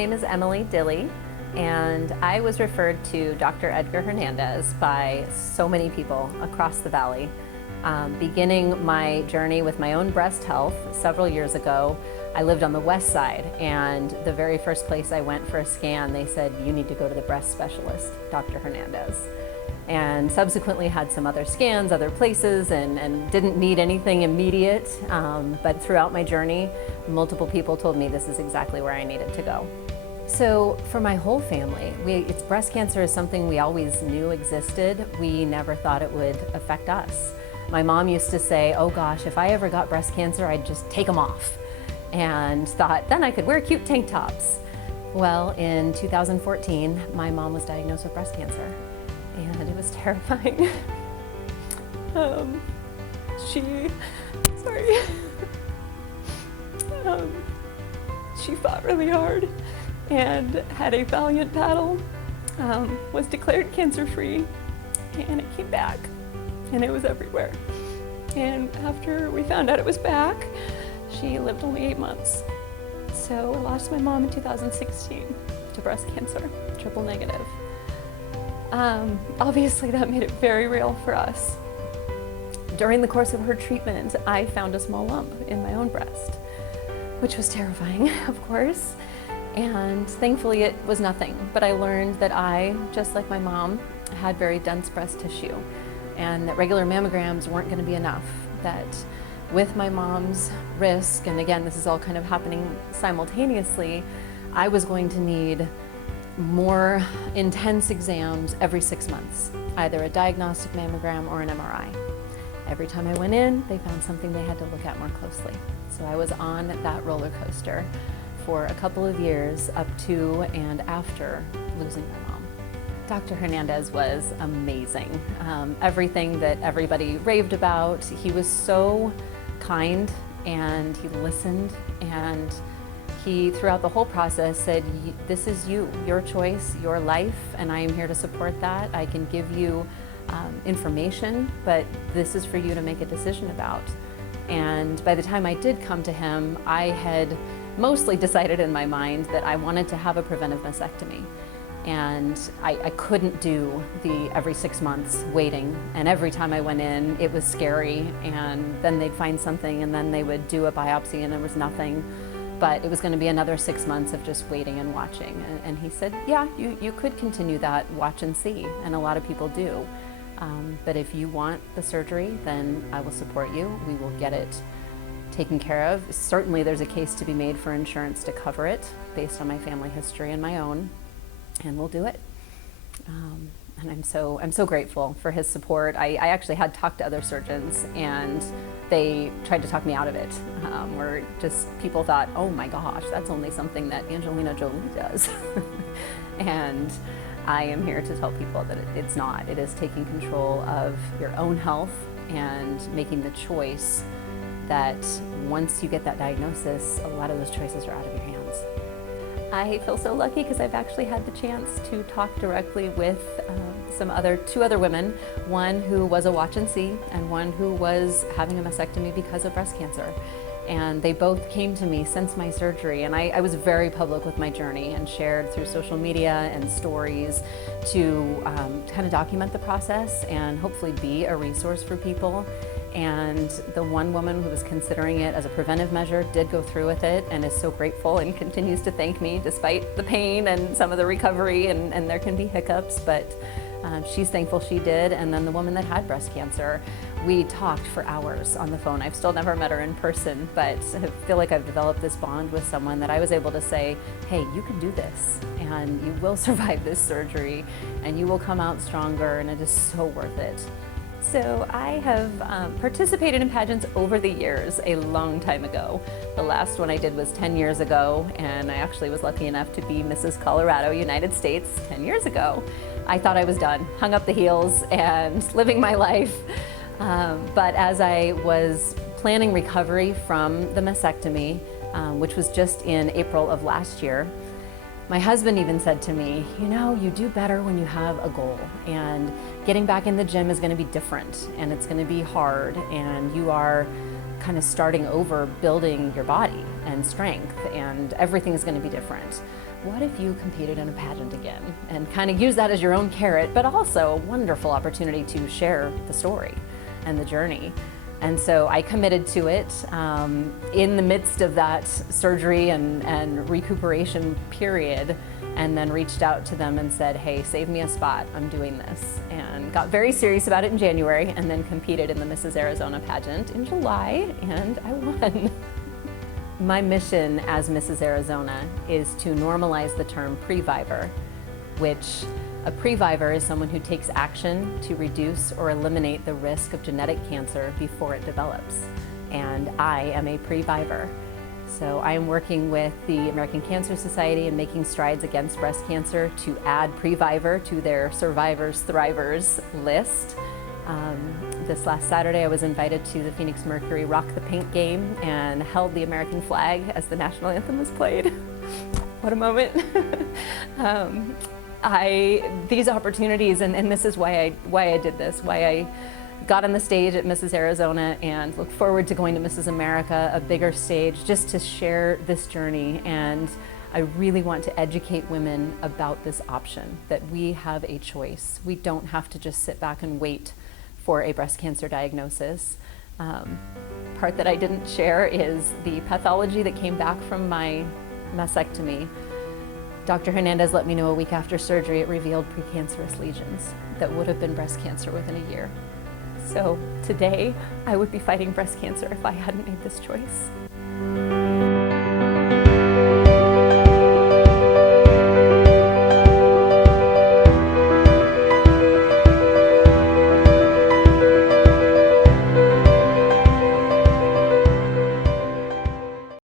name is Emily Dilly, and I was referred to Dr. Edgar Hernandez by so many people across the valley. Beginning my journey with my own breast health several years ago, I lived on the west side, and the very first place I went for a scan, they said, "You need to go to the breast specialist, Dr. Hernandez." And subsequently had some other scans, other places, and didn't need anything immediate. But throughout my journey, multiple people told me this is exactly where I needed to go. So for my whole family, breast cancer is something we always knew existed. We never thought it would affect us. My mom used to say, "Oh gosh, if I ever got breast cancer, I'd just take them off," and thought then I could wear cute tank tops. Well, in 2014, my mom was diagnosed with breast cancer, and it was terrifying. She fought really hard and had a valiant battle, was declared cancer-free, and it came back, and it was everywhere. And after we found out it was back, she lived only 8 months. So I lost my mom in 2016 to breast cancer, triple negative. Obviously that made it very real for us. During the course of her treatment, I found a small lump in my own breast, which was terrifying, of course. And thankfully it was nothing, but I learned that I, just like my mom, had very dense breast tissue, and that regular mammograms weren't going to be enough, that with my mom's risk, and again this is all kind of happening simultaneously, I was going to need more intense exams every 6 months, either a diagnostic mammogram or an MRI. Every time I went in, they found something they had to look at more closely. So I was on that roller coaster for a couple of years up to and after losing my mom. Dr. Hernandez was amazing. Everything that everybody raved about, he was so kind, and he listened, and he, throughout the whole process, said, "This is you, your choice, your life, and I am here to support that. I can give you information, but this is for you to make a decision about." And by the time I did come to him, I had mostly decided in my mind that I wanted to have a preventive mastectomy. And I couldn't do the every 6 months waiting, and every time I went in it was scary, and then they'd find something and then they would do a biopsy and there was nothing, but it was going to be another 6 months of just waiting and watching. And he said, "Yeah, you could continue that, watch and see," and a lot of people do. But if you want the surgery, then I will support you. We will get it taken care of. Certainly there's a case to be made for insurance to cover it based on my family history and my own, and we'll do it. And I'm so grateful for his support. I actually had talked to other surgeons, and they tried to talk me out of it. Where just people thought, "Oh my gosh, that's only something that Angelina Jolie does." And I am here to tell people that it's not. It is taking control of your own health and making the choice that once you get that diagnosis, a lot of those choices are out of your hands. I feel so lucky because I've actually had the chance to talk directly with two other women, one who was a watch and see and one who was having a mastectomy because of breast cancer. And they both came to me since my surgery, and I was very public with my journey and shared through social media and stories to kind of document the process and hopefully be a resource for people. And the one woman who was considering it as a preventive measure did go through with it and is so grateful and continues to thank me despite the pain and some of the recovery, and there can be hiccups, but she's thankful she did. And then the woman that had breast cancer, we talked for hours on the phone. I've still never met her in person, but I feel like I've developed this bond with someone that I was able to say, "Hey, you can do this, and you will survive this surgery, and you will come out stronger, and it is so worth it." So I have participated in pageants over the years, a long time ago. The last one I did was 10 years ago, and I actually was lucky enough to be Mrs. Colorado, United States 10 years ago. I thought I was done, hung up the heels and living my life. But as I was planning recovery from the mastectomy, which was just in April of last year, my husband even said to me, "You know, you do better when you have a goal, and getting back in the gym is going to be different, and it's going to be hard, and you are kind of starting over building your body and strength, and everything is going to be different. what if you competed in a pageant again? And kind of use that as your own carrot, but also a wonderful opportunity to share the story and the journey. And so I committed to it in the midst of that surgery and recuperation period, and then reached out to them and said, hey, save me a spot, I'm doing this. And got very serious about it in January, and then competed in the Mrs. Arizona pageant in July, and I won. My mission as Mrs. Arizona is to normalize the term previvor, which a previvor is someone who takes action to reduce or eliminate the risk of genetic cancer before it develops. And I am a previvor. So I am working with the American Cancer Society and making strides against breast cancer to add previvor to their survivors, thrivers list. This last Saturday I was invited to the Phoenix Mercury Rock the Paint game and held the American flag as the national anthem was played. What a moment. These opportunities, and this is why I did this, why I got on the stage at Mrs. Arizona and look forward to going to Mrs. America, a bigger stage, just to share this journey. And I really want to educate women about this option, that we have a choice. We don't have to just sit back and wait for a breast cancer diagnosis. Part that I didn't share is the pathology that came back from my mastectomy. Dr. Hernandez let me know a week after surgery it revealed precancerous lesions that would have been breast cancer within a year. So today, I would be fighting breast cancer if I hadn't made this choice.